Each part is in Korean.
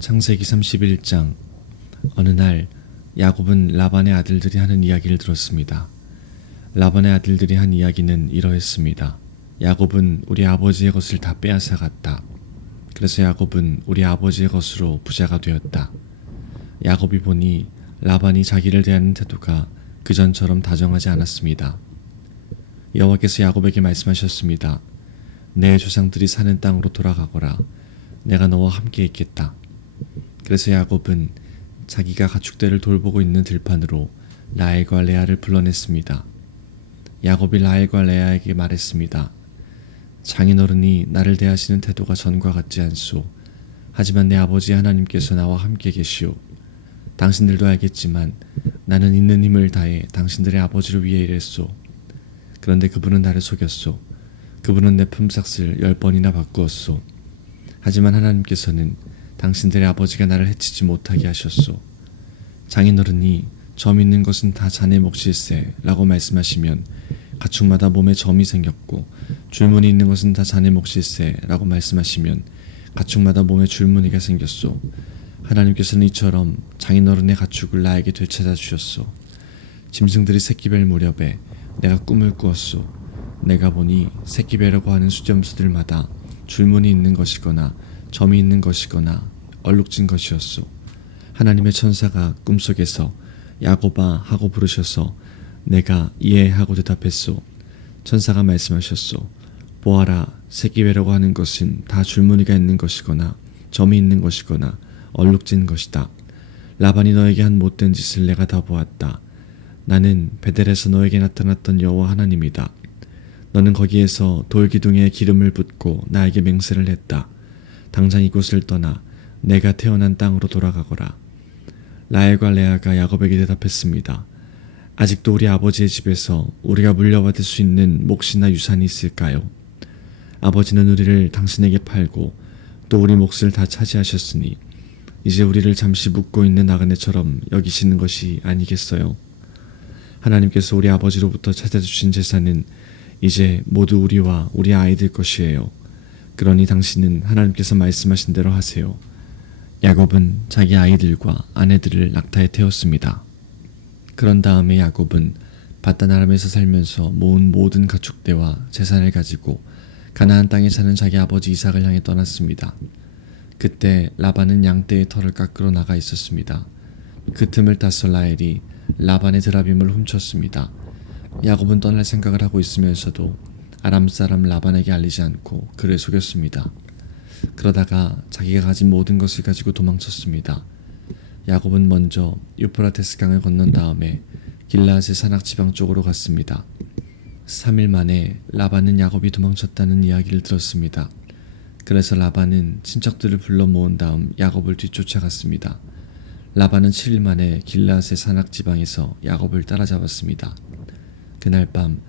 창세기 31장. 어느 날 야곱은 라반의 아들들이 하는 이야기를 들었습니다. 라반의 아들들이 한 이야기는 이러했습니다. 야곱은 우리 아버지의 것을 다 빼앗아 갔다. 그래서 야곱은 우리 아버지의 것으로 부자가 되었다. 야곱이 보니 라반이 자기를 대하는 태도가 그전처럼 다정하지 않았습니다. 여호와께서 야곱에게 말씀하셨습니다. 내 조상들이 사는 땅으로 돌아가거라. 내가 너와 함께 있겠다. 그래서 야곱은 자기가 가축대를 돌보고 있는 들판으로 라헬과 레아를 불러냈습니다. 야곱이 라헬과 레아에게 말했습니다. 장인어른이 나를 대하시는 태도가 전과 같지 않소. 하지만 내 아버지 하나님께서 나와 함께 계시오. 당신들도 알겠지만 나는 있는 힘을 다해 당신들의 아버지를 위해 일했소. 그런데 그분은 나를 속였소. 그분은 내 품삯을 10번이나 바꾸었소. 하지만 하나님께서는 당신들의 아버지가 나를 해치지 못하게 하셨소. 장인어른이 점 있는 것은 다 자네 몫일세 라고 말씀하시면 가축마다 몸에 점이 생겼고, 줄무늬 있는 것은 다 자네 몫일세 라고 말씀하시면 가축마다 몸에 줄무늬가 생겼소. 하나님께서는 이처럼 장인어른의 가축을 나에게 되찾아 주셨소. 짐승들이 새끼 뵐 무렵에 내가 꿈을 꾸었소. 내가 보니 새끼 뵈려고 하는 수점수들마다 줄무늬 있는 것이거나 점이 있는 것이거나 얼룩진 것이었소. 하나님의 천사가 꿈속에서 야곱아 하고 부르셔서 내가 예 하고 대답했소. 천사가 말씀하셨소. 보아라, 새끼 뵈려고 하는 것은 다 줄무늬가 있는 것이거나 점이 있는 것이거나 얼룩진 것이다. 라반이 너에게 한 못된 짓을 내가 다 보았다. 나는 베델에서 너에게 나타났던 여호와 하나님이다. 너는 거기에서 돌기둥에 기름을 붓고 나에게 맹세를 했다. 당장 이곳을 떠나 내가 태어난 땅으로 돌아가거라. 라헬과 레아가 야곱에게 대답했습니다. 아직도 우리 아버지의 집에서 우리가 물려받을 수 있는 몫이나 유산이 있을까요? 아버지는 우리를 당신에게 팔고 또 우리 몫을 다 차지하셨으니 이제 우리를 잠시 묵고 있는 나그네처럼 여기시는 것이 아니겠어요? 하나님께서 우리 아버지로부터 찾아주신 재산은 이제 모두 우리와 우리 아이들 것이에요. 그러니 당신은 하나님께서 말씀하신 대로 하세요. 야곱은 자기 아이들과 아내들을 낙타에 태웠습니다. 그런 다음에 야곱은 바단 아람에서 살면서 모은 모든 가축대와 재산을 가지고 가나안 땅에 사는 자기 아버지 이삭을 향해 떠났습니다. 그때 라반은 양떼의 털을 깎으러 나가 있었습니다. 그 틈을 타서 라헬이 라반의 드라빔을 훔쳤습니다. 야곱은 떠날 생각을 하고 있으면서도 아람 사람 라반에게 알리지 않고 그를 속였습니다. 그러다가 자기가 가진 모든 것을 가지고 도망쳤습니다. 야곱은 먼저 유프라테스 강을 건넌 다음에 길르앗의 산악 지방 쪽으로 갔습니다. 3일 만에 라반은 야곱이 도망쳤다는 이야기를 들었습니다. 그래서 라반은 친척들을 불러 모은 다음 야곱을 뒤쫓아갔습니다. 라반은 7일 만에 길르앗의 산악 지방에서 야곱을 따라잡았습니다. 그날 밤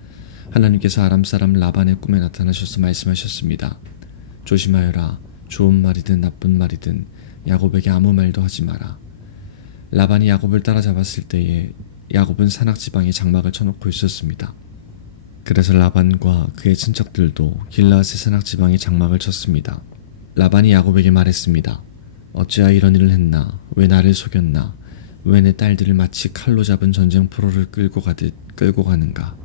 하나님께서 아람 사람 라반의 꿈에 나타나셔서 말씀하셨습니다. 조심하여라. 좋은 말이든 나쁜 말이든 야곱에게 아무 말도 하지 마라. 라반이 야곱을 따라잡았을 때에 야곱은 산악 지방에 장막을 쳐놓고 있었습니다. 그래서 라반과 그의 친척들도 길르앗의 산악 지방에 장막을 쳤습니다. 라반이 야곱에게 말했습니다. 어찌하여 이런 일을 했나? 왜 나를 속였나? 왜 내 딸들을 마치 칼로 잡은 전쟁 포로를 끌고 가듯 끌고 가는가?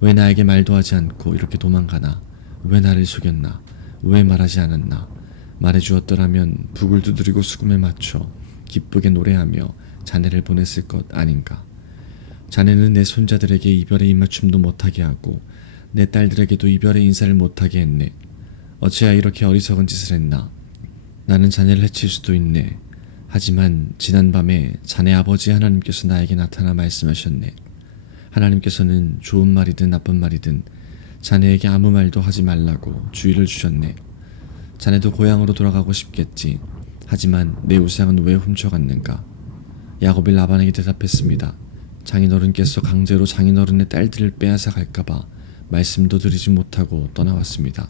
왜 나에게 말도 하지 않고 이렇게 도망가나? 왜 나를 속였나? 왜 말하지 않았나? 말해주었더라면 북을 두드리고 수금에 맞춰 기쁘게 노래하며 자네를 보냈을 것 아닌가? 자네는 내 손자들에게 이별의 입맞춤도 못하게 하고 내 딸들에게도 이별의 인사를 못하게 했네. 어찌하여 이렇게 어리석은 짓을 했나? 나는 자네를 해칠 수도 있네. 하지만 지난밤에 자네 아버지 하나님께서 나에게 나타나 말씀하셨네. 하나님께서는 좋은 말이든 나쁜 말이든 자네에게 아무 말도 하지 말라고 주의를 주셨네. 자네도 고향으로 돌아가고 싶겠지. 하지만 내 우상은 왜 훔쳐갔는가? 야곱이 라반에게 대답했습니다. 장인어른께서 강제로 장인어른의 딸들을 빼앗아 갈까봐 말씀도 드리지 못하고 떠나왔습니다.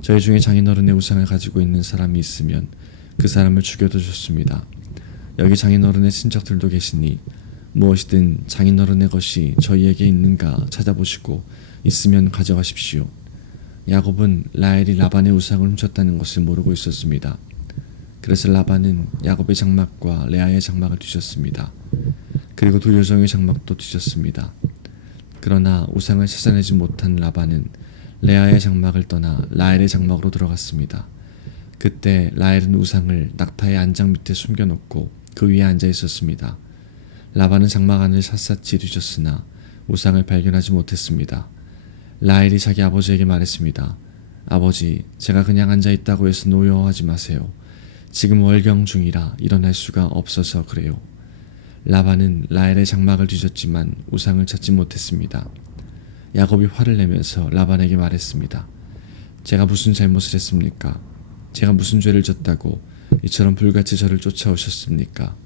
저희 중에 장인어른의 우상을 가지고 있는 사람이 있으면 그 사람을 죽여도 좋습니다. 여기 장인어른의 친척들도 계시니 무엇이든 장인어른의 것이 저희에게 있는가 찾아보시고 있으면 가져가십시오. 야곱은 라헬이 라반의 우상을 훔쳤다는 것을 모르고 있었습니다. 그래서 라반은 야곱의 장막과 레아의 장막을 뒤졌습니다. 그리고 두 여종의 장막도 뒤졌습니다. 그러나 우상을 찾아내지 못한 라반은 레아의 장막을 떠나 라헬의 장막으로 들어갔습니다. 그때 라헬은 우상을 낙타의 안장 밑에 숨겨놓고 그 위에 앉아 있었습니다. 라반은 장막 안을 샅샅이 뒤졌으나 우상을 발견하지 못했습니다. 라헬이 자기 아버지에게 말했습니다. 아버지, 제가 그냥 앉아있다고 해서 노여워하지 마세요. 지금 월경 중이라 일어날 수가 없어서 그래요. 라반은 라헬의 장막을 뒤졌지만 우상을 찾지 못했습니다. 야곱이 화를 내면서 라반에게 말했습니다. 제가 무슨 잘못을 했습니까? 제가 무슨 죄를 졌다고 이처럼 불같이 저를 쫓아오셨습니까?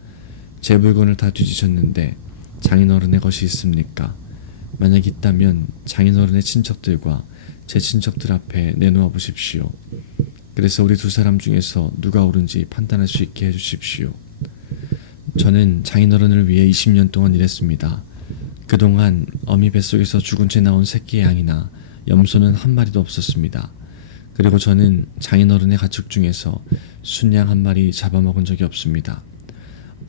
제 물건을 다 뒤지셨는데 장인어른의 것이 있습니까? 만약 있다면 장인어른의 친척들과 제 친척들 앞에 내놓아 보십시오. 그래서 우리 두 사람 중에서 누가 옳은지 판단할 수 있게 해주십시오. 저는 장인어른을 위해 20년 동안 일했습니다. 그동안 어미 뱃속에서 죽은 채 나온 새끼 양이나 염소는 한 마리도 없었습니다. 그리고 저는 장인어른의 가축 중에서 순양 한 마리 잡아먹은 적이 없습니다.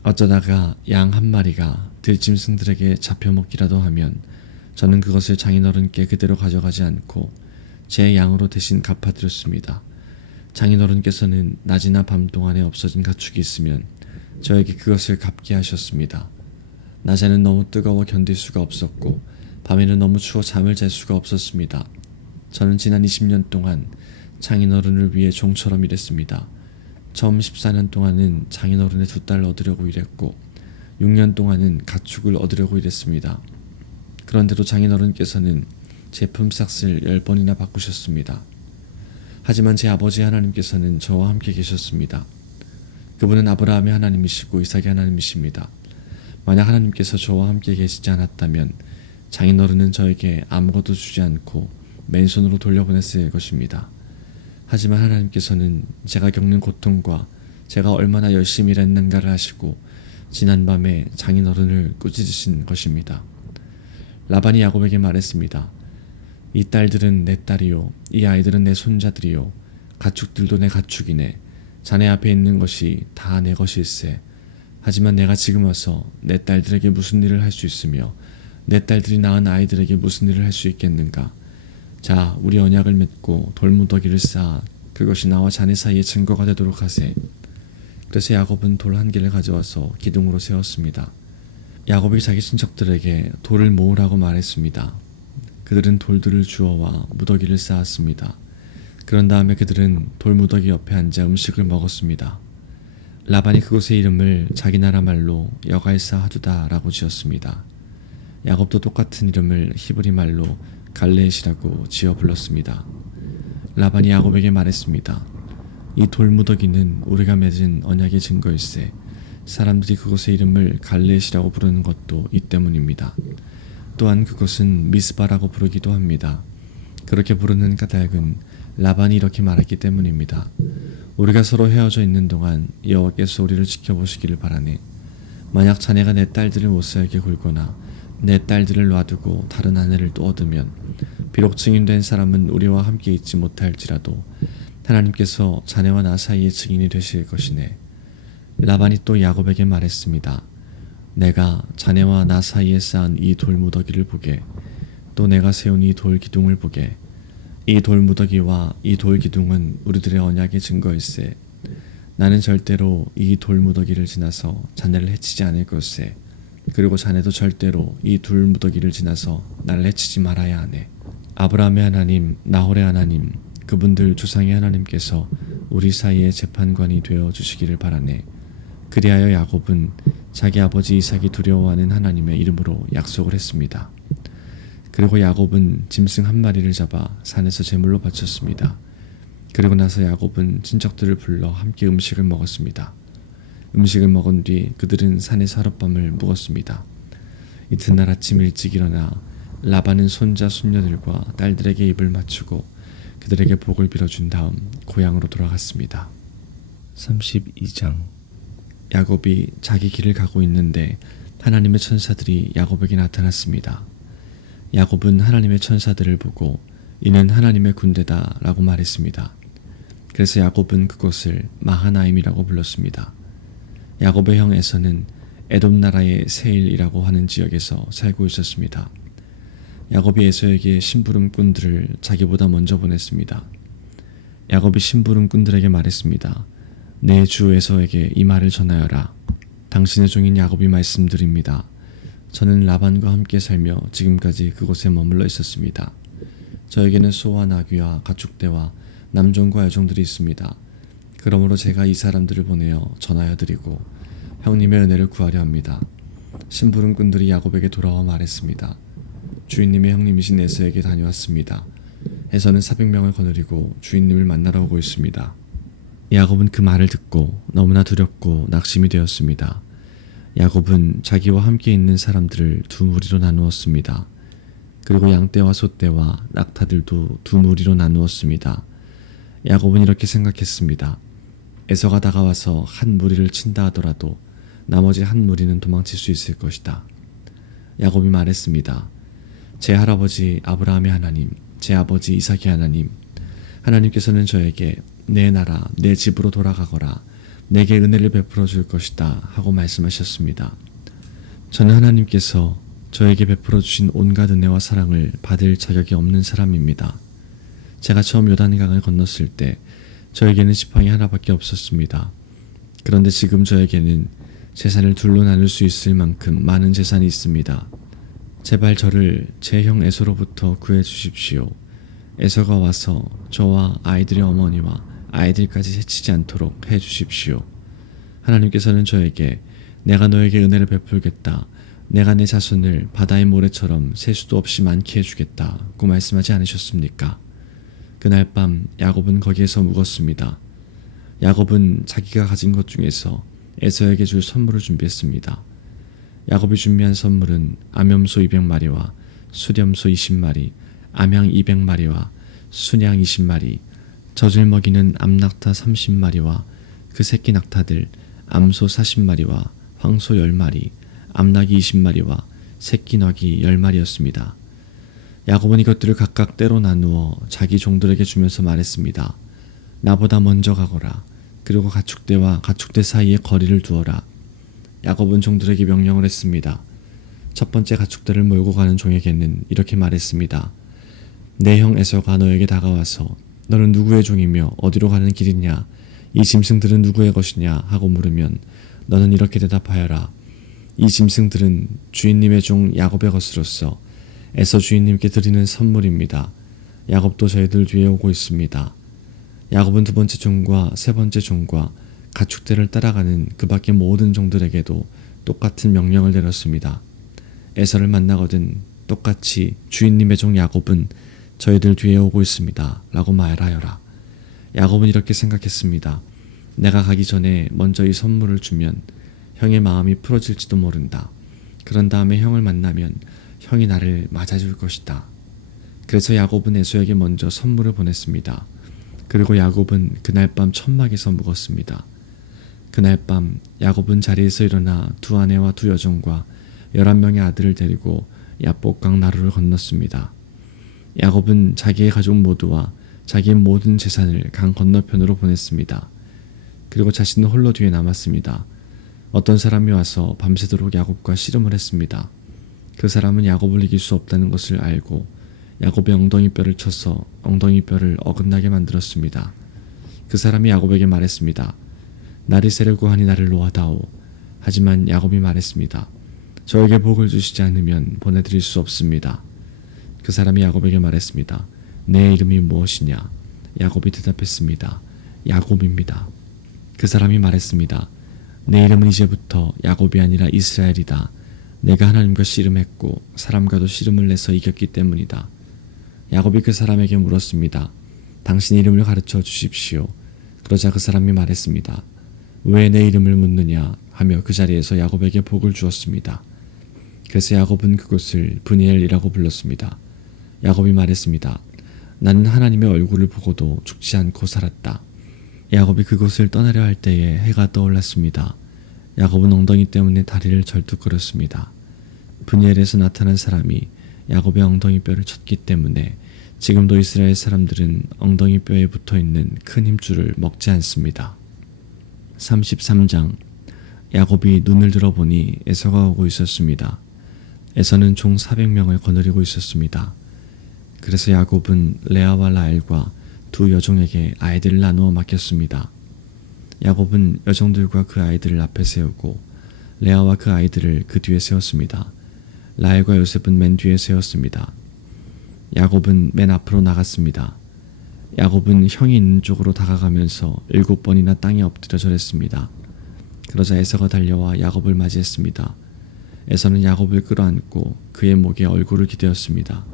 어쩌다가 양 한 마리가 들짐승들에게 잡혀먹기라도 하면 저는 그것을 장인어른께 그대로 가져가지 않고 제 양으로 대신 갚아드렸습니다. 장인어른께서는 낮이나 밤 동안에 없어진 가축이 있으면 저에게 그것을 갚게 하셨습니다. 낮에는 너무 뜨거워 견딜 수가 없었고 밤에는 너무 추워 잠을 잘 수가 없었습니다. 저는 지난 20년 동안 장인어른을 위해 종처럼 일했습니다. 처음 14년 동안은 장인어른의 2딸을 얻으려고 일했고 6년 동안은 가축을 얻으려고 일했습니다. 그런데도 장인어른께서는 제 품삯을 10번이나 바꾸셨습니다. 하지만 제 아버지 하나님께서는 저와 함께 계셨습니다. 그분은 아브라함의 하나님이시고 이삭의 하나님이십니다. 만약 하나님께서 저와 함께 계시지 않았다면 장인어른은 저에게 아무것도 주지 않고 맨손으로 돌려보냈을 것입니다. 하지만 하나님께서는 제가 겪는 고통과 제가 얼마나 열심히 일했는가를 아시고 지난밤에 장인어른을 꾸짖으신 것입니다. 라반이 야곱에게 말했습니다. 이 딸들은 내 딸이요, 이 아이들은 내 손자들이요, 가축들도 내 가축이네. 자네 앞에 있는 것이 다 내 것일세. 하지만 내가 지금 와서 내 딸들에게 무슨 일을 할 수 있으며 내 딸들이 낳은 아이들에게 무슨 일을 할 수 있겠는가. 자, 우리 언약을 맺고 돌무더기를 쌓아 그것이 나와 자네 사이의 증거가 되도록 하세. 그래서 야곱은 돌 한 개를 가져와서 기둥으로 세웠습니다. 야곱이 자기 친척들에게 돌을 모으라고 말했습니다. 그들은 돌들을 주워와 무더기를 쌓았습니다. 그런 다음에 그들은 돌무더기 옆에 앉아 음식을 먹었습니다. 라반이 그곳의 이름을 자기 나라 말로 여갈사 하두다라고 지었습니다. 야곱도 똑같은 이름을 히브리 말로 갈레엣이라고 지어 불렀습니다. 라반이 야곱에게 말했습니다. 이 돌무더기는 우리가 맺은 언약의 증거일세. 사람들이 그곳의 이름을 갈레엣이라고 부르는 것도 이 때문입니다. 또한 그것은 미스바라고 부르기도 합니다. 그렇게 부르는 까닭은 라반이 이렇게 말했기 때문입니다. 우리가 서로 헤어져 있는 동안 여호와께서 우리를 지켜보시기를 바라네. 만약 자네가 내 딸들을 못 살게 굴거나 내 딸들을 놔두고 다른 아내를 또 얻으면 비록 증인된 사람은 우리와 함께 있지 못할지라도 하나님께서 자네와 나 사이의 증인이 되실 것이네. 라반이 또 야곱에게 말했습니다. 내가 자네와 나 사이에 쌓은 이 돌무더기를 보게, 또 내가 세운 이 돌기둥을 보게. 이 돌무더기와 이 돌기둥은 우리들의 언약의 증거일세. 나는 절대로 이 돌무더기를 지나서 자네를 해치지 않을 것세. 그리고 자네도 절대로 이 돌무더기를 지나서 나를 해치지 말아야 하네. 아브라함의 하나님, 나홀의 하나님, 그분들 조상의 하나님께서 우리 사이의 재판관이 되어 주시기를 바라네. 그리하여 야곱은 자기 아버지 이삭이 두려워하는 하나님의 이름으로 약속을 했습니다. 그리고 야곱은 짐승 한 마리를 잡아 산에서 제물로 바쳤습니다. 그리고 나서 야곱은 친척들을 불러 함께 음식을 먹었습니다. 음식을 먹은 뒤 그들은 산에서 하룻밤을 묵었습니다. 이튿날 아침 일찍 일어나 라반은 손자 손녀들과 딸들에게 입을 맞추고 그들에게 복을 빌어준 다음 고향으로 돌아갔습니다. 32장. 야곱이 자기 길을 가고 있는데 하나님의 천사들이 야곱에게 나타났습니다. 야곱은 하나님의 천사들을 보고 이는 하나님의 군대다 라고 말했습니다. 그래서 야곱은 그곳을 마하나임이라고 불렀습니다. 야곱의 형 에서는 에돔 나라의 세일이라고 하는 지역에서 살고 있었습니다. 야곱이 에서에게 심부름꾼들을 자기보다 먼저 보냈습니다. 야곱이 심부름꾼들에게 말했습니다. 내 주 에서에게 이 말을 전하여라. 당신의 종인 야곱이 말씀드립니다. 저는 라반과 함께 살며 지금까지 그곳에 머물러 있었습니다. 저에게는 소와 나귀와 가축대와 남종과 여종들이 있습니다. 그러므로 제가 이 사람들을 보내어 전하여 드리고 형님의 은혜를 구하려 합니다. 심부름꾼들이 야곱에게 돌아와 말했습니다. 주인님의 형님이신 에서에게 다녀왔습니다. 에서는 400명을 거느리고 주인님을 만나러 오고 있습니다. 야곱은 그 말을 듣고 너무나 두렵고 낙심이 되었습니다. 야곱은 자기와 함께 있는 사람들을 두 무리로 나누었습니다. 그리고 양떼와 소떼와 낙타들도 두 무리로 나누었습니다. 야곱은 이렇게 생각했습니다. 에서가 다가와서 한 무리를 친다 하더라도 나머지 한 무리는 도망칠 수 있을 것이다. 야곱이 말했습니다. 제 할아버지 아브라함의 하나님, 제 아버지 이삭의 하나님, 하나님께서는 저에게 내 나라, 내 집으로 돌아가거라, 내게 은혜를 베풀어 줄 것이다 하고 말씀하셨습니다. 저는 하나님께서 저에게 베풀어 주신 온갖 은혜와 사랑을 받을 자격이 없는 사람입니다. 제가 처음 요단강을 건넜을 때 저에게는 지팡이 하나밖에 없었습니다. 그런데 지금 저에게는 재산을 둘로 나눌 수 있을 만큼 많은 재산이 있습니다. 제발 저를 제 형 에서로부터 구해 주십시오. 에서가 와서 저와 아이들의 어머니와 아이들까지 해치지 않도록 해 주십시오. 하나님께서는 저에게 내가 너에게 은혜를 베풀겠다. 내가 내 자손을 바다의 모래처럼 셀 수도 없이 많게 해주겠다고 말씀하지 않으셨습니까? 그날 밤 야곱은 거기에서 묵었습니다. 야곱은 자기가 가진 것 중에서 에서에게 줄 선물을 준비했습니다. 야곱이 준비한 선물은 암염소 200마리와 수렴소 20마리, 암양 200마리와 순양 20마리, 젖을 먹이는 암낙타 30마리와 그 새끼 낙타들, 암소 40마리와 황소 10마리, 암낙이 20마리와 새끼 너귀 10마리였습니다. 야곱은 이것들을 각각 때로 나누어 자기 종들에게 주면서 말했습니다. 나보다 먼저 가거라. 그리고 가축대와 가축대 사이에 거리를 두어라. 야곱은 종들에게 명령을 했습니다. 첫 번째 가축대를 몰고 가는 종에게는 이렇게 말했습니다. 내 형 에서가 너에게 다가와서 너는 누구의 종이며 어디로 가는 길이냐? 이 짐승들은 누구의 것이냐? 하고 물으면 너는 이렇게 대답하여라. 이 짐승들은 주인님의 종 야곱의 것으로서 에서 주인님께 드리는 선물입니다. 야곱도 저희들 뒤에 오고 있습니다. 야곱은 두 번째 종과 세 번째 종과 가축대를 따라가는 그 밖의 모든 종들에게도 똑같은 명령을 내렸습니다. 에서를 만나거든 똑같이 주인님의 종 야곱은 저희들 뒤에 오고 있습니다. 라고 말하여라. 야곱은 이렇게 생각했습니다. 내가 가기 전에 먼저 이 선물을 주면 형의 마음이 풀어질지도 모른다. 그런 다음에 형을 만나면 형이 나를 맞아줄 것이다. 그래서 야곱은 에서에게 먼저 선물을 보냈습니다. 그리고 야곱은 그날 밤 천막에서 묵었습니다. 그날 밤 야곱은 자리에서 일어나 두 아내와 두 여종과 11명의 아들을 데리고 야복강 나루를 건넜습니다. 야곱은 자기의 가족 모두와 자기의 모든 재산을 강 건너편으로 보냈습니다. 그리고 자신은 홀로 뒤에 남았습니다. 어떤 사람이 와서 밤새도록 야곱과 씨름을 했습니다. 그 사람은 야곱을 이길 수 없다는 것을 알고 야곱의 엉덩이뼈를 쳐서 엉덩이뼈를 어긋나게 만들었습니다. 그 사람이 야곱에게 말했습니다. 나리새를 구하니 나를 놓아다오. 하지만 야곱이 말했습니다. 저에게 복을 주시지 않으면 보내드릴 수 없습니다. 그 사람이 야곱에게 말했습니다. 내 이름이 무엇이냐? 야곱이 대답했습니다. 야곱입니다. 그 사람이 말했습니다. 내 이름은 이제부터 야곱이 아니라 이스라엘이다. 내가 하나님과 씨름했고 사람과도 씨름을 내서 이겼기 때문이다. 야곱이 그 사람에게 물었습니다. 당신 이름을 가르쳐 주십시오. 그러자 그 사람이 말했습니다. 왜 내 이름을 묻느냐 하며 그 자리에서 야곱에게 복을 주었습니다. 그래서 야곱은 그곳을 브니엘이라고 불렀습니다. 야곱이 말했습니다. 나는 하나님의 얼굴을 보고도 죽지 않고 살았다. 야곱이 그곳을 떠나려 할 때에 해가 떠올랐습니다. 야곱은 엉덩이 때문에 다리를 절뚝거렸습니다. 브니엘에서 나타난 사람이 야곱의 엉덩이 뼈를 쳤기 때문에 지금도 이스라엘 사람들은 엉덩이 뼈에 붙어있는 큰 힘줄을 먹지 않습니다. 33장. 야곱이 눈을 들어보니 에서가 오고 있었습니다. 에서는 총 400명을 거느리고 있었습니다. 그래서 야곱은 레아와 라헬과 두 여종에게 아이들을 나누어 맡겼습니다. 야곱은 여종들과 그 아이들을 앞에 세우고 레아와 그 아이들을 그 뒤에 세웠습니다. 라헬과 요셉은 맨 뒤에 세웠습니다. 야곱은 맨 앞으로 나갔습니다. 야곱은 형이 있는 쪽으로 다가가면서 7번이나 땅에 엎드려 절했습니다. 그러자 에서가 달려와 야곱을 맞이했습니다. 에서는 야곱을 끌어안고 그의 목에 얼굴을 기대었습니다.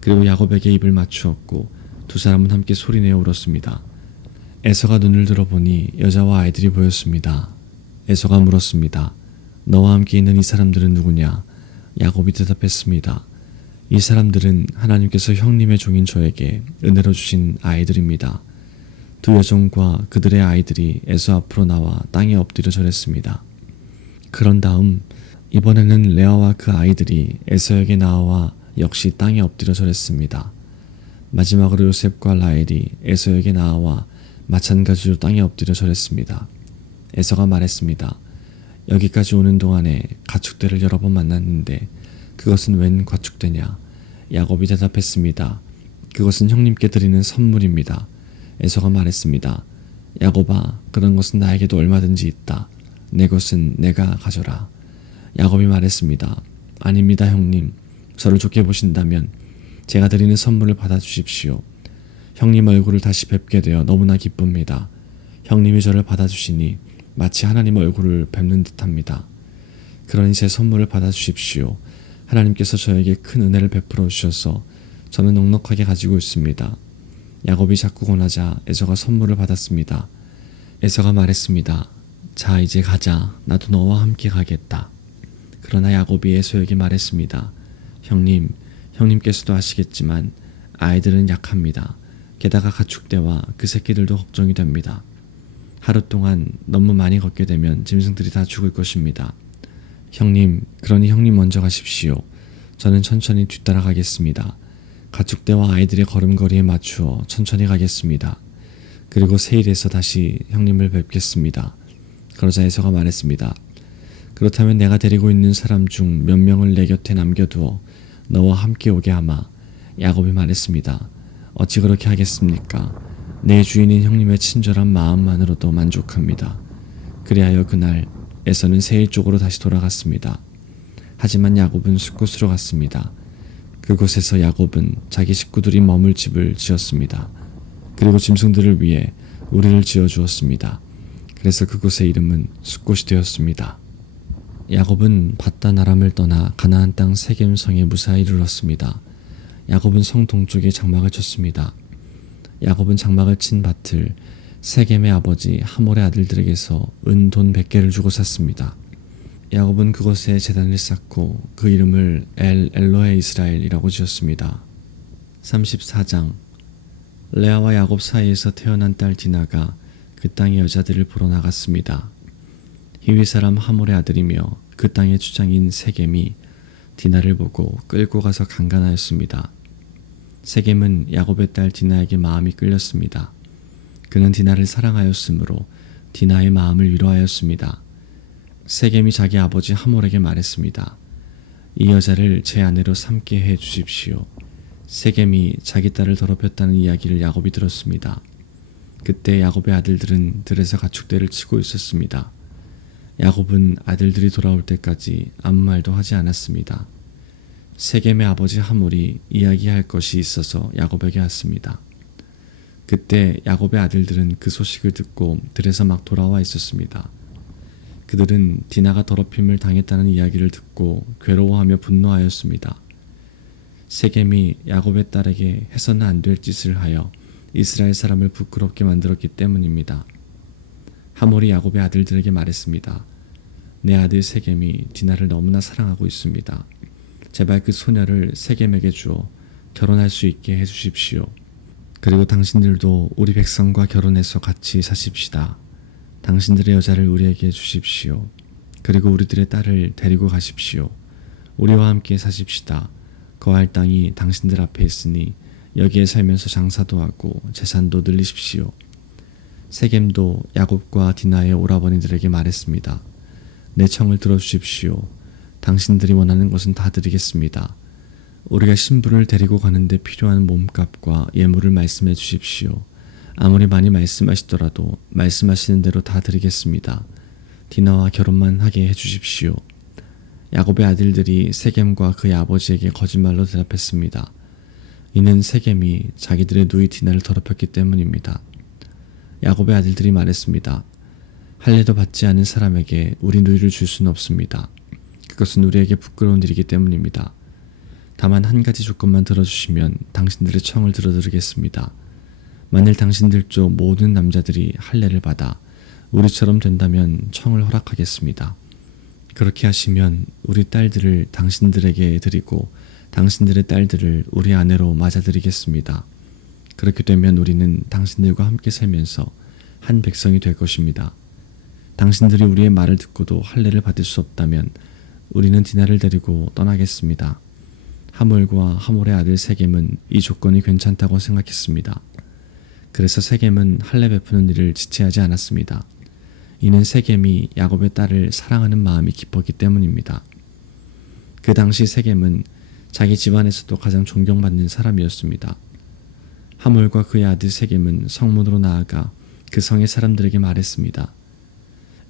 그리고 야곱에게 입을 맞추었고 두 사람은 함께 소리내어 울었습니다. 에서가 눈을 들어보니 여자와 아이들이 보였습니다. 에서가 물었습니다. 너와 함께 있는 이 사람들은 누구냐? 야곱이 대답했습니다. 이 사람들은 하나님께서 형님의 종인 저에게 은혜로 주신 아이들입니다. 두 여종과 그들의 아이들이 에서 앞으로 나와 땅에 엎드려 절했습니다. 그런 다음 이번에는 레아와 그 아이들이 에서에게 나와 역시 땅에 엎드려 절했습니다. 마지막으로 요셉과 라헬이 에서에게 나와 마찬가지로 땅에 엎드려 절했습니다. 에서가 말했습니다. 여기까지 오는 동안에 가축대를 여러 번 만났는데 그것은 웬 가축대냐? 야곱이 대답했습니다. 그것은 형님께 드리는 선물입니다. 에서가 말했습니다. 야곱아, 그런 것은 나에게도 얼마든지 있다. 내 것은 내가 가져라. 야곱이 말했습니다. 아닙니다, 형님. 저를 좋게 보신다면 제가 드리는 선물을 받아주십시오. 형님 얼굴을 다시 뵙게 되어 너무나 기쁩니다. 형님이 저를 받아주시니 마치 하나님 얼굴을 뵙는 듯합니다. 그러니 제 선물을 받아주십시오. 하나님께서 저에게 큰 은혜를 베풀어 주셔서 저는 넉넉하게 가지고 있습니다. 야곱이 자꾸 권하자 에서가 선물을 받았습니다. 에서가 말했습니다. 자, 이제 가자. 나도 너와 함께 가겠다. 그러나 야곱이 에서에게 말했습니다. 형님께서도 아시겠지만 아이들은 약합니다. 게다가 가축대와 그 새끼들도 걱정이 됩니다. 하루 동안 너무 많이 걷게 되면 짐승들이 다 죽을 것입니다. 형님, 그러니 형님 먼저 가십시오. 저는 천천히 뒤따라가겠습니다. 가축대와 아이들의 걸음걸이에 맞추어 천천히 가겠습니다. 그리고 세일에서 다시 형님을 뵙겠습니다. 그러자 에서가 말했습니다. 그렇다면 내가 데리고 있는 사람 중 몇 명을 내 곁에 남겨두어 너와 함께 오게 하마. 야곱이 말했습니다. 어찌 그렇게 하겠습니까? 내 주인인 형님의 친절한 마음만으로도 만족합니다. 그리하여 그날 에서는 세일 쪽으로 다시 돌아갔습니다. 하지만 야곱은 숫곳으로 갔습니다. 그곳에서 야곱은 자기 식구들이 머물 집을 지었습니다. 그리고 짐승들을 위해 우리를 지어주었습니다. 그래서 그곳의 이름은 숫곳이 되었습니다. 야곱은 밧단 아람을 떠나 가나안 땅 세겜 성에 무사히 이르렀습니다. 야곱은 성 동쪽에 장막을 쳤습니다. 야곱은 장막을 친 밭을 세겜의 아버지 하몰의 아들들에게서 은 돈 100개를 주고 샀습니다. 야곱은 그곳에 제단을 쌓고 그 이름을 엘로헤 이스라엘이라고 지었습니다. 34장. 레아와 야곱 사이에서 태어난 딸 디나가 그 땅의 여자들을 보러 나갔습니다. 히위 사람 하몰의 아들이며 그 땅의 주장인 세겜이 디나를 보고 끌고 가서 강간하였습니다. 세겜은 야곱의 딸 디나에게 마음이 끌렸습니다. 그는 디나를 사랑하였으므로 디나의 마음을 위로하였습니다. 세겜이 자기 아버지 하몰에게 말했습니다. 이 여자를 제 아내로 삼게 해 주십시오. 세겜이 자기 딸을 더럽혔다는 이야기를 야곱이 들었습니다. 그때 야곱의 아들들은 들에서 가축대를 치고 있었습니다. 야곱은 아들들이 돌아올 때까지 아무 말도 하지 않았습니다. 세겜의 아버지 하몰이 이야기할 것이 있어서 야곱에게 왔습니다. 그때 야곱의 아들들은 그 소식을 듣고 들에서 막 돌아와 있었습니다. 그들은 디나가 더럽힘을 당했다는 이야기를 듣고 괴로워하며 분노하였습니다. 세겜이 야곱의 딸에게 해서는 안 될 짓을 하여 이스라엘 사람을 부끄럽게 만들었기 때문입니다. 하몰이 야곱의 아들들에게 말했습니다. 내 아들 세겜이 디나를 너무나 사랑하고 있습니다. 제발 그 소녀를 세겜에게 주어 결혼할 수 있게 해주십시오. 그리고 당신들도 우리 백성과 결혼해서 같이 사십시다. 당신들의 여자를 우리에게 주십시오. 그리고 우리들의 딸을 데리고 가십시오. 우리와 함께 사십시다. 거할 땅이 당신들 앞에 있으니 여기에 살면서 장사도 하고 재산도 늘리십시오. 세겜도 야곱과 디나의 오라버니들에게 말했습니다. 내 청을 들어주십시오. 당신들이 원하는 것은 다 드리겠습니다. 우리가 신부를 데리고 가는데 필요한 몸값과 예물을 말씀해 주십시오. 아무리 많이 말씀하시더라도 말씀하시는 대로 다 드리겠습니다. 디나와 결혼만 하게 해주십시오. 야곱의 아들들이 세겜과 그의 아버지에게 거짓말로 대답했습니다. 이는 세겜이 자기들의 누이 디나를 더럽혔기 때문입니다. 야곱의 아들들이 말했습니다. 할례도 받지 않은 사람에게 우리 누이를 줄 수는 없습니다. 그것은 우리에게 부끄러운 일이기 때문입니다. 다만 한 가지 조건만 들어주시면 당신들의 청을 들어드리겠습니다. 만일 당신들 쪽 모든 남자들이 할례를 받아 우리처럼 된다면 청을 허락하겠습니다. 그렇게 하시면 우리 딸들을 당신들에게 드리고 당신들의 딸들을 우리 아내로 맞아드리겠습니다. 그렇게 되면 우리는 당신들과 함께 살면서 한 백성이 될 것입니다. 당신들이 우리의 말을 듣고도 할례를 받을 수 없다면 우리는 디나를 데리고 떠나겠습니다. 하몰과 하몰의 아들 세겜은 이 조건이 괜찮다고 생각했습니다. 그래서 세겜은 할례 베푸는 일을 지체하지 않았습니다. 이는 세겜이 야곱의 딸을 사랑하는 마음이 깊었기 때문입니다. 그 당시 세겜은 자기 집안에서도 가장 존경받는 사람이었습니다. 하몰과 그의 아들 세겜은 성문으로 나아가 그 성의 사람들에게 말했습니다.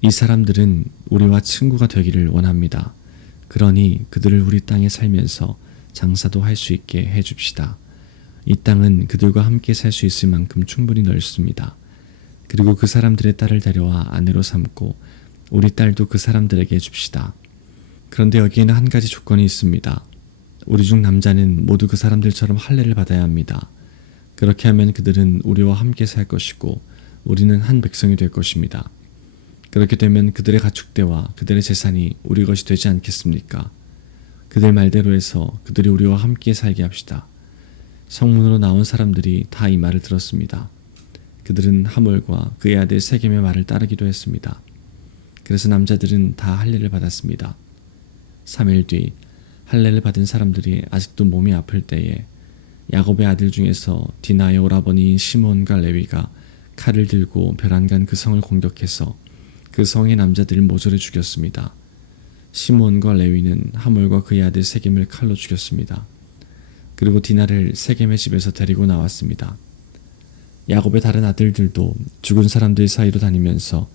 이 사람들은 우리와 친구가 되기를 원합니다. 그러니 그들을 우리 땅에 살면서 장사도 할 수 있게 해줍시다. 이 땅은 그들과 함께 살 수 있을 만큼 충분히 넓습니다. 그리고 그 사람들의 딸을 데려와 아내로 삼고 우리 딸도 그 사람들에게 줍시다. 그런데 여기에는 한 가지 조건이 있습니다. 우리 중 남자는 모두 그 사람들처럼 할례를 받아야 합니다. 그렇게 하면 그들은 우리와 함께 살 것이고 우리는 한 백성이 될 것입니다. 그렇게 되면 그들의 가축대와 그들의 재산이 우리 것이 되지 않겠습니까? 그들 말대로 해서 그들이 우리와 함께 살게 합시다. 성문으로 나온 사람들이 다 이 말을 들었습니다. 그들은 하몰과 그의 아들 세겜의 말을 따르기도 했습니다. 그래서 남자들은 다 할례를 받았습니다. 3일 뒤 할례를 받은 사람들이 아직도 몸이 아플 때에 야곱의 아들 중에서 디나의 오라버니인 시몬과 레위가 칼을 들고 벼랑간 그 성을 공격해서 그 성의 남자들을 모조리 죽였습니다. 시몬과 레위는 하몰과 그의 아들 세겜을 칼로 죽였습니다. 그리고 디나를 세겜의 집에서 데리고 나왔습니다. 야곱의 다른 아들들도 죽은 사람들 사이로 다니면서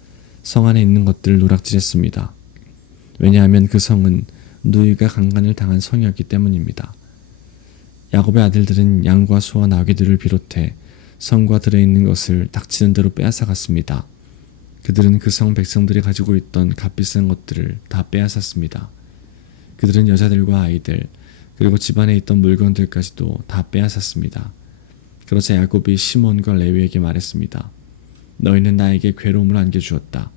성 안에 있는 것들을 누락질했습니다. 왜냐하면 그 성은 누이가 강간을 당한 성이었기 때문입니다. 야곱의 아들들은 양과 소와 나귀들을 비롯해 성과 들어있는 것을 닥치는 대로 빼앗아갔습니다. 그들은 그 성 백성들이 가지고 있던 값비싼 것들을 다 빼앗았습니다. 그들은 여자들과 아이들 그리고 집안에 있던 물건들까지도 다 빼앗았습니다. 그러자 야곱이 시몬과 레위에게 말했습니다. 너희는 나에게 괴로움을 안겨주었다.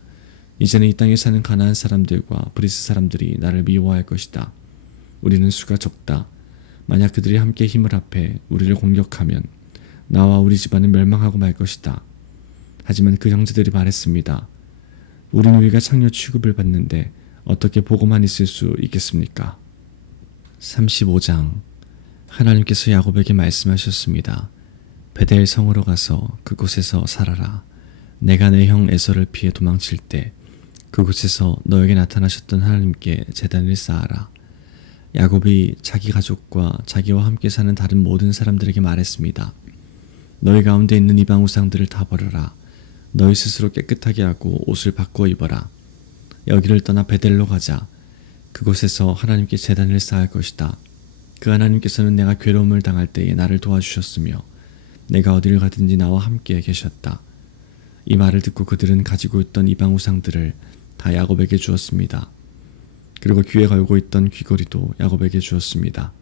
이제는 이 땅에 사는 가나안 사람들과 브리스 사람들이 나를 미워할 것이다. 우리는 수가 적다. 만약 그들이 함께 힘을 합해 우리를 공격하면 나와 우리 집안은 멸망하고 말 것이다. 하지만 그 형제들이 말했습니다. 우리 누이가 창녀 취급을 받는데 어떻게 보고만 있을 수 있겠습니까? 35장 하나님께서 야곱에게 말씀하셨습니다. 베델 성으로 가서 그곳에서 살아라. 내가 내 형 에서를 피해 도망칠 때 그곳에서 너에게 나타나셨던 하나님께 제단을 쌓아라. 야곱이 자기 가족과 자기와 함께 사는 다른 모든 사람들에게 말했습니다. 너희 가운데 있는 이방 우상들을 다 버려라. 너희 스스로 깨끗하게 하고 옷을 바꾸어 입어라. 여기를 떠나 베델로 가자. 그곳에서 하나님께 제단을 쌓을 것이다. 그 하나님께서는 내가 괴로움을 당할 때에 나를 도와주셨으며 내가 어디를 가든지 나와 함께 계셨다. 이 말을 듣고 그들은 가지고 있던 이방 우상들을 다 야곱에게 주었습니다. 그리고 귀에 걸고 있던 귀걸이도 야곱에게 주었습니다.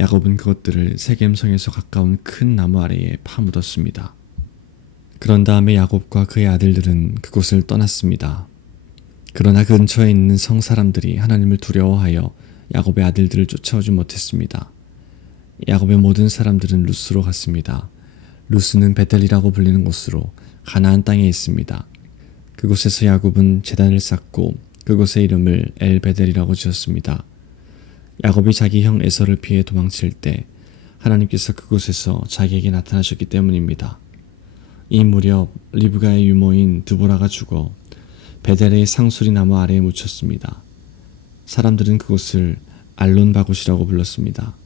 야곱은 그것들을 세겜성에서 가까운 큰 나무 아래에 파묻었습니다. 그런 다음에 야곱과 그의 아들들은 그곳을 떠났습니다. 그러나 그 근처에 있는 성 사람들이 하나님을 두려워하여 야곱의 아들들을 쫓아오지 못했습니다. 야곱의 모든 사람들은 루스로 갔습니다. 루스는 베델이라고 불리는 곳으로 가나안 땅에 있습니다. 그곳에서 야곱은 제단을 쌓고 그곳의 이름을 엘베델이라고 지었습니다. 야곱이 자기 형 에서를 피해 도망칠 때 하나님께서 그곳에서 자기에게 나타나셨기 때문입니다. 이 무렵 리브가의 유모인 드보라가 죽어 베델의 상수리 나무 아래에 묻혔습니다. 사람들은 그곳을 알론바굿이라고 불렀습니다.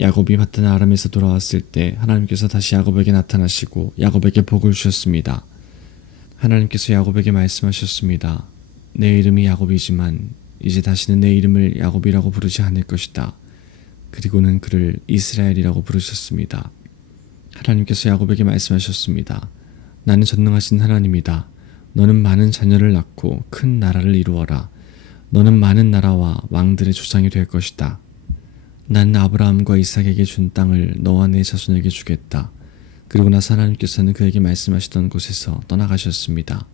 야곱이 파단 아람에서 돌아왔을 때 하나님께서 다시 야곱에게 나타나시고 야곱에게 복을 주셨습니다. 하나님께서 야곱에게 말씀하셨습니다. 내 이름이 야곱이지만 이제 다시는 내 이름을 야곱이라고 부르지 않을 것이다. 그리고는 그를 이스라엘이라고 부르셨습니다. 하나님께서 야곱에게 말씀하셨습니다. 나는 전능하신 하나님이다. 너는 많은 자녀를 낳고 큰 나라를 이루어라. 너는 많은 나라와 왕들의 조상이 될 것이다. 나는 아브라함과 이삭에게 준 땅을 너와 내 자손에게 주겠다. 그리고 나서 하나님께서는 그에게 말씀하시던 곳에서 떠나가셨습니다.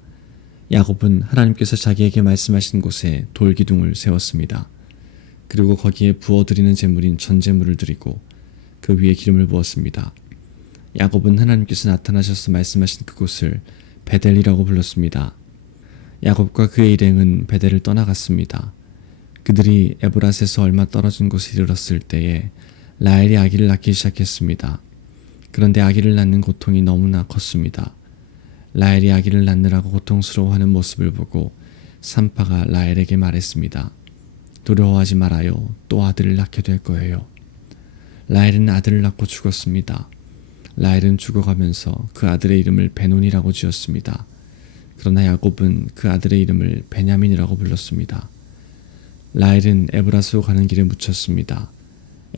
야곱은 하나님께서 자기에게 말씀하신 곳에 돌기둥을 세웠습니다. 그리고 거기에 부어드리는 제물인 전제물을 드리고 그 위에 기름을 부었습니다. 야곱은 하나님께서 나타나셔서 말씀하신 그곳을 베델이라고 불렀습니다. 야곱과 그의 일행은 베델을 떠나갔습니다. 그들이 에브랏에서 얼마 떨어진 곳에 이르렀을 때에 라헬이 아기를 낳기 시작했습니다. 그런데 아기를 낳는 고통이 너무나 컸습니다. 라헬이 아기를 낳느라고 고통스러워하는 모습을 보고 산파가 라헬에게 말했습니다. 두려워하지 말아요. 또 아들을 낳게 될 거예요. 라헬은 아들을 낳고 죽었습니다. 라헬은 죽어가면서 그 아들의 이름을 베논이라고 지었습니다. 그러나 야곱은 그 아들의 이름을 베냐민이라고 불렀습니다. 라헬은 에브랏으로 가는 길에 묻혔습니다.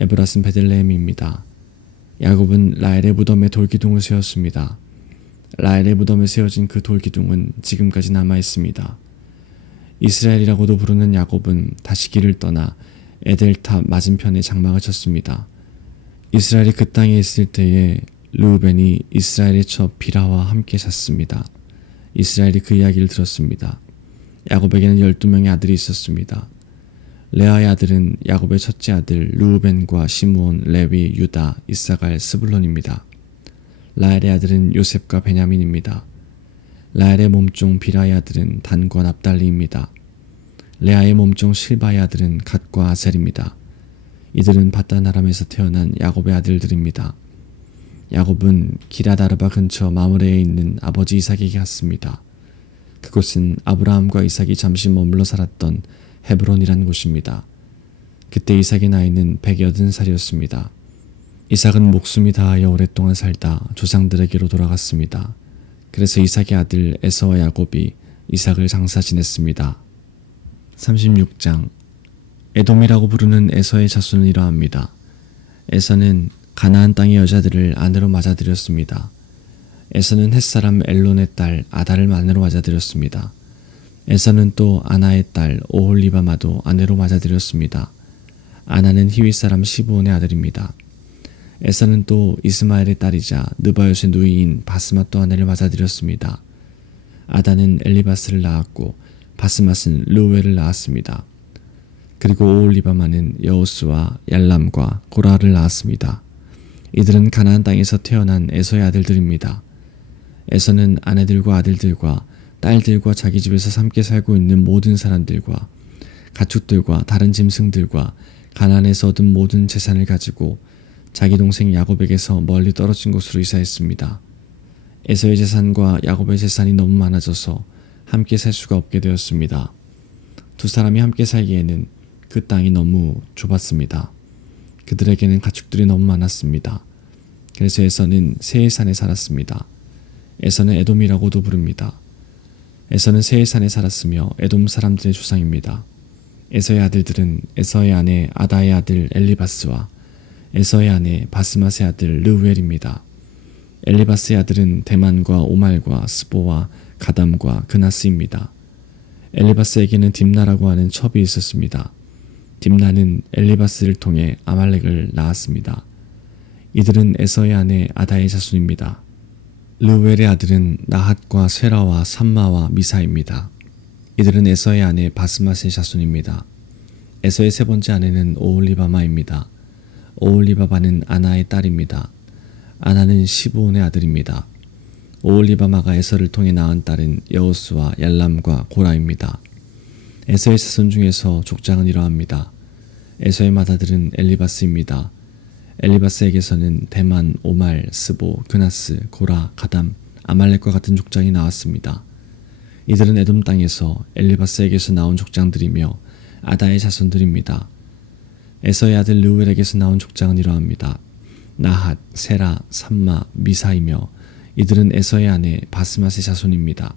에브랏은 베들레헴입니다. 야곱은 라헬의 무덤에 돌기둥을 세웠습니다. 라헬의 무덤에 세워진 그 돌기둥은 지금까지 남아있습니다. 이스라엘이라고도 부르는 야곱은 다시 길을 떠나 에델탑 맞은편에 장막을 쳤습니다. 이스라엘이 그 땅에 있을 때에 르우벤이 이스라엘의 처 비라와 함께 잤습니다. 이스라엘이 그 이야기를 들었습니다. 야곱에게는 12명의 아들이 있었습니다. 레아의 아들은 야곱의 첫째 아들 르우벤과 시므온, 레위, 유다, 이사갈, 스불론입니다. 라헬의 아들은 요셉과 베냐민입니다. 라헬의 몸종 비라의 아들은 단과 납달리입니다. 레아의 몸종 실바의 아들은 갓과 아셀입니다. 이들은 바단 아람에서 태어난 야곱의 아들들입니다. 야곱은 기럇 아르바 근처 마므레에 있는 아버지 이삭에게 갔습니다. 그곳은 아브라함과 이삭이 잠시 머물러 살았던 헤브론이란 곳입니다. 그때 이삭의 나이는 180살이었습니다. 이삭은 목숨이 다하여 오랫동안 살다 조상들에게로 돌아갔습니다. 그래서 이삭의 아들 에서와 야곱이 이삭을 장사 지냈습니다. 36장 에돔이라고 부르는 에서의 자손은 이러합니다. 에서는 가나안 땅의 여자들을 아내로 맞아들였습니다. 에서는 햇사람 엘론의 딸 아다를 아내로 맞아들였습니다. 에서는 또 아나의 딸 오홀리바마도 아내로 맞아들였습니다. 아나는 히윗 사람 시브온의 아들입니다. 에서는 또 이스마엘의 딸이자 느바요의 누이인 바스맛도 아내를 맞아들였습니다. 아다는 엘리바스를 낳았고 바스맛은 르우엘을 낳았습니다. 그리고 오홀리바마는 여호수와 얄람과 고라를 낳았습니다. 이들은 가나안 땅에서 태어난 에서의 아들들입니다. 에서는 아내들과 아들들과 딸들과 자기 집에서 함께 살고 있는 모든 사람들과 가축들과 다른 짐승들과 가나안에서 얻은 모든 재산을 가지고 자기 동생 야곱에게서 멀리 떨어진 곳으로 이사했습니다. 에서의 재산과 야곱의 재산이 너무 많아져서 함께 살 수가 없게 되었습니다. 두 사람이 함께 살기에는 그 땅이 너무 좁았습니다. 그들에게는 가축들이 너무 많았습니다. 그래서 에서는 세일산에 살았습니다. 에서는 에돔이라고도 부릅니다. 에서는 세일산에 살았으며 에돔 사람들의 조상입니다. 에서의 아들들은 에서의 아내 아다의 아들 엘리바스와 에서의 아내 바스맛의 아들 르우엘입니다. 엘리바스의 아들은 대만과 오말과 스보와 가담과 그나스입니다. 엘리바스에게는 딥나라고 하는 첩이 있었습니다. 딥나는 엘리바스를 통해 아말렉을 낳았습니다. 이들은 에서의 아내 아다의 자손입니다. 르우엘의 아들은 나핫과 쇠라와 삼마와 미사입니다. 이들은 에서의 아내 바스맛의 자손입니다. 에서의 세 번째 아내는 오홀리바마입니다. 오홀리바마는 아나의 딸입니다. 아나는 시브온의 아들입니다. 오홀리바마가 에서를 통해 낳은 딸은 여호수와 얄람과 고라입니다. 에서의 자손 중에서 족장은 이러합니다. 에서의 맏아들은 엘리바스입니다. 엘리바스에게서는 대만, 오말, 스보, 그나스, 고라, 가담, 아말렉과 같은 족장이 나왔습니다. 이들은 에돔 땅에서 엘리바스에게서 나온 족장들이며 아다의 자손들입니다. 에서의 아들 르우엘에게서 나온 족장은 이러합니다. 나핫, 세라, 삼마, 미사이며 이들은 에서의 아내 바스맛의 자손입니다.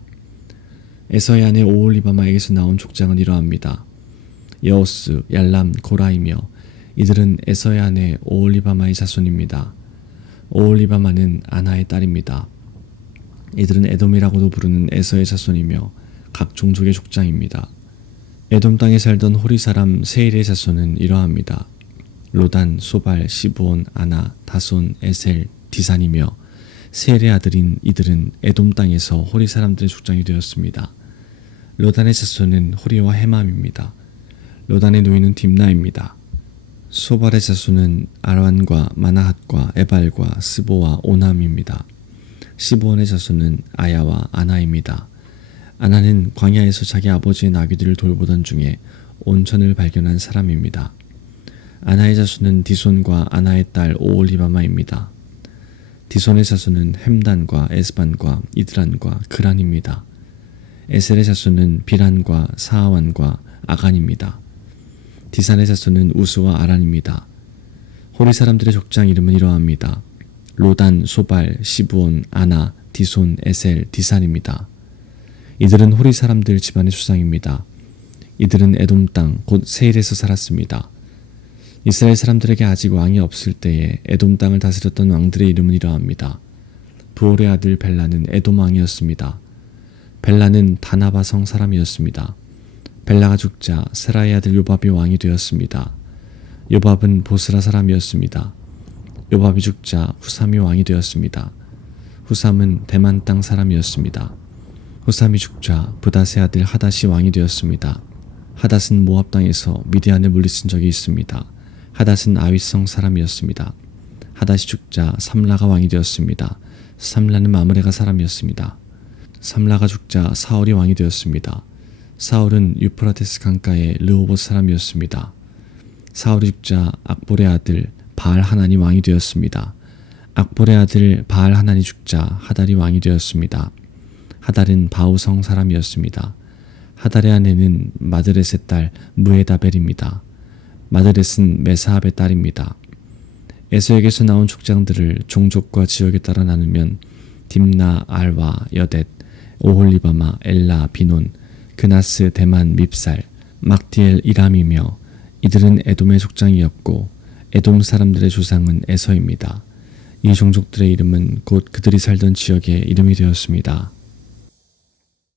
에서의 아내 오홀리바마에게서 나온 족장은 이러합니다. 여호스, 얄람, 고라이며 이들은 에서의 아내 오홀리바마의 자손입니다. 오홀리바마는 아나의 딸입니다. 이들은 에돔이라고도 부르는 에서의 자손이며 각 종족의 족장입니다. 에돔 땅에 살던 호리 사람 세일의 자손은 이러합니다. 로단, 소발, 시브온, 아나, 다손, 에셀, 디산이며 세일의 아들인 이들은 에돔 땅에서 호리 사람들의 족장이 되었습니다. 로단의 자손은 호리와 헤맘입니다. 로단의 누이는 딥나입니다. 소발의 자손은 아란과 마나핫과 에발과 스보와 오남입니다. 시브온의 자손은 아야와 아나입니다. 아나는 광야에서 자기 아버지의 나귀들을 돌보던 중에 온천을 발견한 사람입니다. 아나의 자손은 디손과 아나의 딸 오올리바마입니다. 디손의 자손은 햄단과 에스반과 이드란과 그란입니다. 에셀의 자손은 비란과 사하완과 아간입니다. 디산의 자손은 우스와 아란입니다. 호리 사람들의 족장 이름은 이러합니다. 로단, 소발, 시브온, 아나, 디손, 에셀, 디산입니다. 이들은 호리 사람들 집안의 수상입니다. 이들은 에돔 땅 곧 세일에서 살았습니다. 이스라엘 사람들에게 아직 왕이 없을 때에 에돔 땅을 다스렸던 왕들의 이름은 이러합니다. 부올의 아들 벨라는 에돔 왕이었습니다. 벨라는 다나바성 사람이었습니다. 벨라가 죽자 세라의 아들 요밥이 왕이 되었습니다. 요밥은 보스라 사람이었습니다. 요밥이 죽자 후삼이 왕이 되었습니다. 후삼은 대만 땅 사람이었습니다. 후삼이 죽자 브닷의 아들 하닷이 왕이 되었습니다. 하닷은 모압 땅에서 미디안을 물리친 적이 있습니다. 하닷은 아윗성 사람이었습니다. 하닷이 죽자 삼라가 왕이 되었습니다. 삼라는 마므레가 사람이었습니다. 삼라가 죽자 사울이 왕이 되었습니다. 사울은 유프라테스 강가의 르호봇 사람이었습니다. 사울이 죽자 악볼의 아들 바알 하난이 왕이 되었습니다. 악볼의 아들 바알 하난이 죽자 하달이 왕이 되었습니다. 하달은 바우성 사람이었습니다. 하달의 아내는 마드렛의 딸 무에다벨입니다. 마드렛은 메사합의 딸입니다. 에서에게서 나온 족장들을 종족과 지역에 따라 나누면 딥나, 알와, 여댓, 오홀리바마, 엘라, 비논, 그나스, 대만, 밉살, 막디엘, 이람이며 이들은 에돔의 족장이었고 에돔 사람들의 조상은 에서입니다. 이 종족들의 이름은 곧 그들이 살던 지역의 이름이 되었습니다.